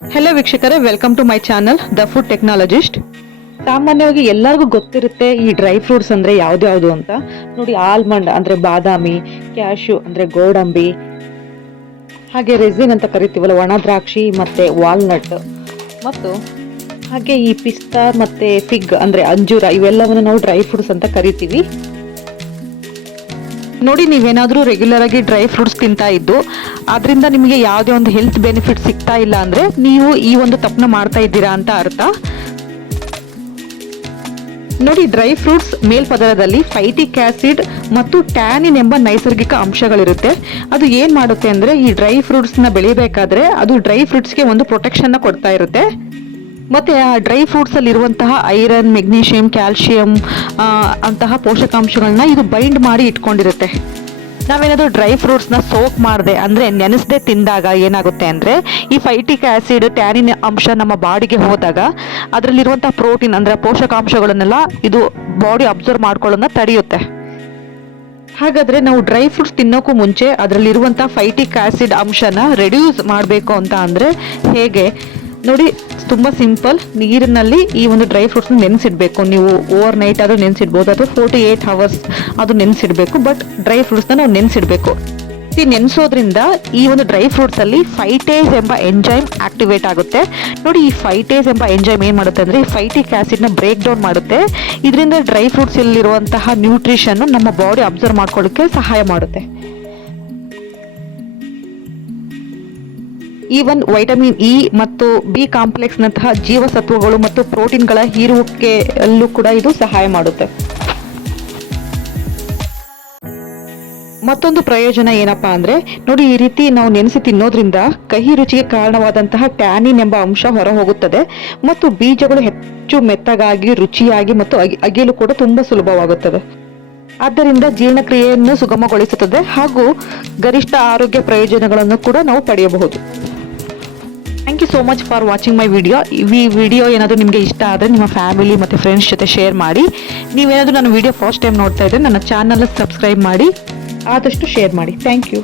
Hello ವೀಕ್ಷಕರೇ, welcome to my channel the food technologist. ಸಾಮಾನ್ಯವಾಗಿ ಎಲ್ಲರಿಗೂ ಗೊತ್ತಿರುತ್ತೆ ಈ ಡ್ರೈ ಫ್ರೂಟ್ಸ್ ಅಂದ್ರೆ ಯಾವ್ದು ಅಂತ. ನೋಡಿ, ಆಲ್ಮಂಡ್ ಅಂದ್ರೆ ಬಾದಾಮಿ, ಕ್ಯಾಶ್ಯೂ ಅಂದ್ರೆ ಗೋಡಂಬಿ, ಹಾಗೆ ರೆಸಿನ್ ಅಂತ ಕರಿತೀವಲ್ಲ ಒಣ ದ್ರಾಕ್ಷಿ, ಮತ್ತೆ ವಾಲ್ನಟ್, ಮತ್ತು ಹಾಗೆ ಈ ಪಿಸ್ತಾ ಮತ್ತೆ ಫಿಗ್ ಅಂದ್ರೆ ಅಂಜೂರ, ಇವೆಲ್ಲವನ್ನು ನಾವು ಡ್ರೈ ಫ್ರೂಟ್ಸ್ ಅಂತ ಕರಿತೀವಿ. ನೋಡಿ, ನೀವೇನಾದ್ರೂ ರೆಗ್ಯುಲರ್ ಆಗಿ ಡ್ರೈ ಫ್ರೂಟ್ಸ್ ತಿಂತಾ ಇದ್ದು ಅದರಿಂದ ನಿಮಗೆ ಯಾವುದೇ ಒಂದು ಹೆಲ್ತ್ ಬೆನಿಫಿಟ್ ಸಿಗ್ತಾ ಇಲ್ಲ ಅಂದ್ರೆ ನೀವು ಈ ಒಂದು ತಪ್ಪನ್ನ ಮಾಡ್ತಾ ಇದ್ದೀರಾ ಅಂತ ಅರ್ಥ. ನೋಡಿ, ಡ್ರೈ ಫ್ರೂಟ್ಸ್ ಮೇಲ್ಪದರದಲ್ಲಿ ಫೈಟಿಕ್ ಆಸಿಡ್ ಮತ್ತು ಟ್ಯಾನಿನ್ ಎಂಬ ನೈಸರ್ಗಿಕ ಅಂಶಗಳಿರುತ್ತೆ. ಅದು ಏನ್ ಮಾಡುತ್ತೆ ಅಂದ್ರೆ ಈ ಡ್ರೈ ಫ್ರೂಟ್ಸ್ ನ ಬೆಳಿಬೇಕಾದ್ರೆ ಅದು ಡ್ರೈ ಫ್ರೂಟ್ಸ್ಗೆ ಒಂದು ಪ್ರೊಟೆಕ್ಷನ್ ನ ಕೊಡ್ತಾ ಇರುತ್ತೆ. ಮತ್ತೆ ಆ ಡ್ರೈ ಫ್ರೂಟ್ಸ್ ಅಲ್ಲಿ ಇರುವಂತಹ ಐರನ್, ಮೆಗ್ನೀಷಿಯಂ, ಕ್ಯಾಲ್ಸಿಯಂ ಅಂತಹ ಪೋಷಕಾಂಶಗಳನ್ನ ಇದು ಬೈಂಡ್ ಮಾಡಿ ಇಟ್ಕೊಂಡಿರುತ್ತೆ. ನಾವೇನಾದ್ರೂ ಡ್ರೈ ಫ್ರೂಟ್ಸ್ ನ ಸೋಕ್ ಮಾಡದೆ ಅಂದ್ರೆ ನೆನೆಸದೆ ತಿಂದಾಗ ಏನಾಗುತ್ತೆ ಅಂದ್ರೆ ಈ ಫೈಟಿಕ್ ಆಸಿಡ್, ಟ್ಯಾನಿನ್ ಅಂಶ ನಮ್ಮ ಬಾಡಿಗೆ ಹೋದಾಗ ಅದರಲ್ಲಿರುವಂತಹ ಪ್ರೋಟೀನ್ ಅಂದ್ರೆ ಪೋಷಕಾಂಶಗಳನ್ನೆಲ್ಲ ಇದು ಬಾಡಿ ಅಬ್ಸರ್ವ್ ಮಾಡ್ಕೊಳ್ಳೋದನ್ನ ತಡೆಯುತ್ತೆ. ಹಾಗಾದ್ರೆ ನಾವು ಡ್ರೈ ಫ್ರೂಟ್ಸ್ ತಿನ್ನೋಕ್ಕೂ ಮುಂಚೆ ಅದರಲ್ಲಿರುವಂತಹ ಫೈಟಿಕ್ ಆಸಿಡ್ ಅಂಶನ ರೆಡ್ಯೂಸ್ ಮಾಡಬೇಕು ಅಂತ ಅಂದ್ರೆ ಹೇಗೆ ನೋಡಿ, ತುಂಬಾ ಸಿಂಪಲ್. ನೀರಿನಲ್ಲಿ ಈ ಒಂದು ಡ್ರೈ ಫ್ರೂಟ್ಸ್ ನೆನೆಸಿಡ್ಬೇಕು. ನೀವು ಓವರ್ ನೈಟ್ ಆದ್ರೂ ನೆನೆಸಿಡ್ಬೋದು, ಅಥವಾ 48 hours ಅದು ನೆನೆಸಿಡ್ಬೇಕು. ಬಟ್ ಡ್ರೈ ಫ್ರೂಟ್ಸ್ನ ನಾವು ನೆನೆಸಿಡ್ಬೇಕು. ನೆನೆಸೋದ್ರಿಂದ ಈ ಒಂದು ಡ್ರೈ ಫ್ರೂಟ್ಸ್ ಅಲ್ಲಿ ಫೈಟೇಸ್ ಎಂಬ ಎಂಜೈಮ್ ಆಕ್ಟಿವೇಟ್ ಆಗುತ್ತೆ. ನೋಡಿ, ಈ ಫೈಟೇಸ್ ಎಂಬ ಎಂಜೈಮ್ ಏನ್ ಮಾಡುತ್ತೆ ಅಂದ್ರೆ ಫೈಟಿಕ್ ಆಸಿಡ್ ನ ಬ್ರೇಕ್ ಡೌನ್ ಮಾಡುತ್ತೆ. ಇದರಿಂದ ಡ್ರೈ ಫ್ರೂಟ್ಸ್ ಅಲ್ಲಿರುವಂತಹ ನ್ಯೂಟ್ರಿಷನ್ ನಮ್ಮ ಬಾಡಿ ಅಬ್ಸರ್ವ್ ಮಾಡ್ಕೊಳ್ಳಿಕ್ಕೆ ಸಹಾಯ ಮಾಡುತ್ತೆ. ಈವನ್ ವೈಟಮಿನ್ ಇ ಮತ್ತು ಬಿ ಕಾಂಪ್ಲೆಕ್ಸ್ ನಂತಹ ಜೀವಸತ್ವಗಳು ಮತ್ತು ಪ್ರೋಟೀನ್ಗಳ ಹೀರುವಿಕೆಯಲ್ಲೂ ಕೂಡ ಇದು ಸಹಾಯ ಮಾಡುತ್ತೆ. ಮತ್ತೊಂದು ಪ್ರಯೋಜನ ಏನಪ್ಪಾ ಅಂದ್ರೆ ನೋಡಿ, ಈ ರೀತಿ ನಾವು ನೆನೆಸಿ ತಿನ್ನೋದ್ರಿಂದ ಕಹಿ ರುಚಿಗೆ ಕಾರಣವಾದಂತಹ ಟ್ಯಾನಿನ್ ಎಂಬ ಅಂಶ ಹೊರ ಹೋಗುತ್ತದೆ ಮತ್ತು ಬೀಜಗಳು ಹೆಚ್ಚು ಮೆತ್ತಗಾಗಿ, ರುಚಿಯಾಗಿ ಮತ್ತು ಅಗಿಯಲು ಕೂಡ ತುಂಬಾ ಸುಲಭವಾಗುತ್ತದೆ. ಆದ್ದರಿಂದ ಜೀರ್ಣಕ್ರಿಯೆಯನ್ನು ಸುಗಮಗೊಳಿಸುತ್ತದೆ ಹಾಗೂ ಗರಿಷ್ಠ ಆರೋಗ್ಯ ಪ್ರಯೋಜನಗಳನ್ನು ಕೂಡ ನಾವು ಪಡೆಯಬಹುದು. Thank you so much for watching my video. ಈ ವಿಡಿಯೋ ಏನಾದರೂ ನಿಮಗೆ ಇಷ್ಟ ಆದರೆ ನಿಮ್ಮ ಫ್ಯಾಮಿಲಿ ಮತ್ತು ಫ್ರೆಂಡ್ಸ್ ಜೊತೆ ಶೇರ್ ಮಾಡಿ. ನೀವೇನಾದರೂ ನನ್ನ ವಿಡಿಯೋ ಫಸ್ಟ್ ಟೈಮ್ ನೋಡ್ತಾ ಇದ್ದರೆ ನನ್ನ ಚಾನಲ್ ಸಬ್ಸ್ಕ್ರೈಬ್ ಮಾಡಿ, ಆದಷ್ಟು ಶೇರ್ ಮಾಡಿ. Thank you.